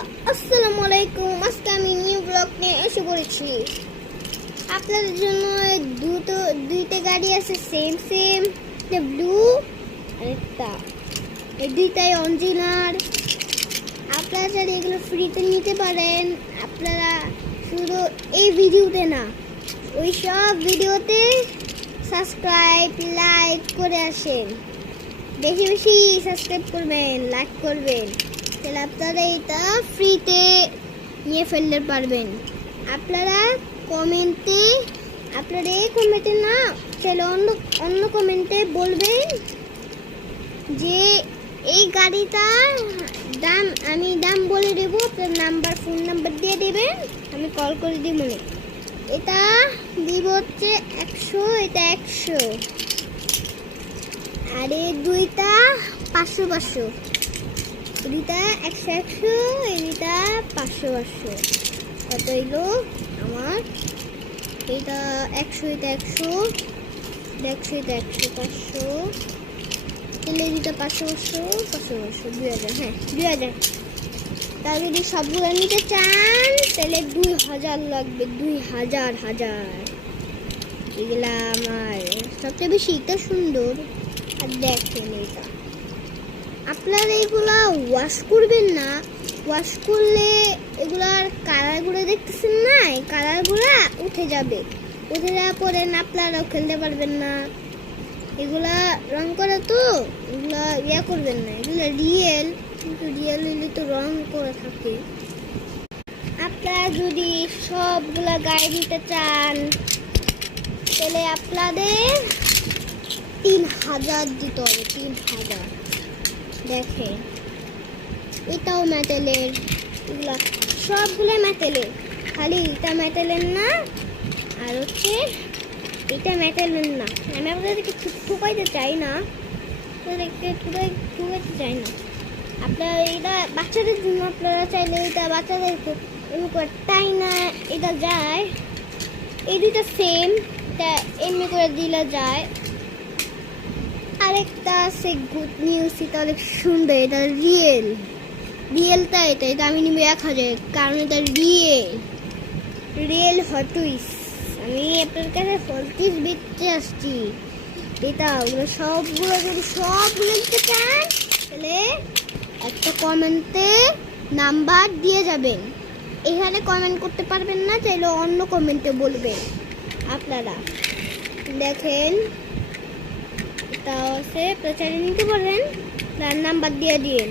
আসসালামু আলাইকুম। আজকে আমি নিউ ব্লগ নিয়ে এসে পড়েছি আপনাদের জন্য। দুইটা গাড়ি আছে, সেম ব্লু আর একটা, এই দুইটাই অরিজিনাল। আপনারা চাইলে এগুলো ফ্রিতে নিতে পারেন। আপনারা শুধু এই ভিডিওতে না, ওই সব ভিডিওতে সাবস্ক্রাইব লাইক করে আসেন। বেশি বেশি সাবস্ক্রাইব করবেন, লাইক করবেন, তাহলে আপনারা এটা ফ্রিতে নিয়ে ফেলতে পারবেন। আপনারা কমেন্টে, আপনারা এই কমেন্টে না চাইলে অন্য কমেন্টে বলবেন যে এই গাড়িটার দাম, আমি দাম বলে দেবো, আপনার ফোন নাম্বার দিয়ে দেবেন, আমি কল করে দিব। এটা দিব হচ্ছে 100, এটা 100, আর এই দুইটা 500, দুইটা 100, এই দুইটা 500। কত হইলো আমার? এটা 100, এটা 100, এটা 100, 500, তাহলে এই দুইটা 500, 2000, হ্যাঁ 2000। তা যদি সবগুলো নিতে চান তাহলে 2000 লাগবে, 2000। এগুলা আমার সবচেয়ে বেশি এটা সুন্দর। আর দেখেন এটা, আপনারা এগুলা ওয়াশ করবেন না, ওয়াশ করলে এগুলার কালারগুলো দেখতেছেন না, এই কালারগুলা উঠে যাবে, উঠে যাওয়ার পরে না আপনারাও খেলতে পারবেন না। এগুলা রং করা তো, এগুলা ইয়া করবেন না, এগুলা রিয়েল, কিন্তু রিয়েল হলে তো রং করে থাকে। আপনারা যদি সবগুলা গায়ে দিতে চান তাহলে আপনাদের 3000 দিতে হবে, 3000। দেখেন এটাও মেটালের, এগুলা সবগুলো মেটালের, খালি এটা মেটালের না, আর হচ্ছে এটা মেটালের না। আমি আপনাদেরকে ঠুকাইতে চাই না, আপনাদেরকে ঠুকাইতে চাই না। আপনারা এটা বাচ্চাদের জন্য, আপনারা চাইলে এটা বাচ্চাদেরকে এমনি টাই না, এটা যায়, এই দুইটা সেম, এটা এমনি করে দিলে যায়। আরেকটা আছে গুড নিউজ, এটা অনেক সুন্দর, এটা রিয়েলটা, এটা আমি নিবো 1000, কারণ এটা রিয়েল হট হুইলস। আমি আপনার কাছে ফলটিস বেচতে আসছি। এটা ওগুলো সবগুলো যদি সবগুলো নিতে চান তাহলে একটা কমেন্টে নাম্বার দিয়ে যাবেন। এখানে কমেন্ট করতে পারবেন না, চাইলে অন্য কমেন্টে বলবেন। আপনারা দেখেন এটাও আছে, প্রচারে নিতে পারেন, তার নাম্বার দিয়ে দিন।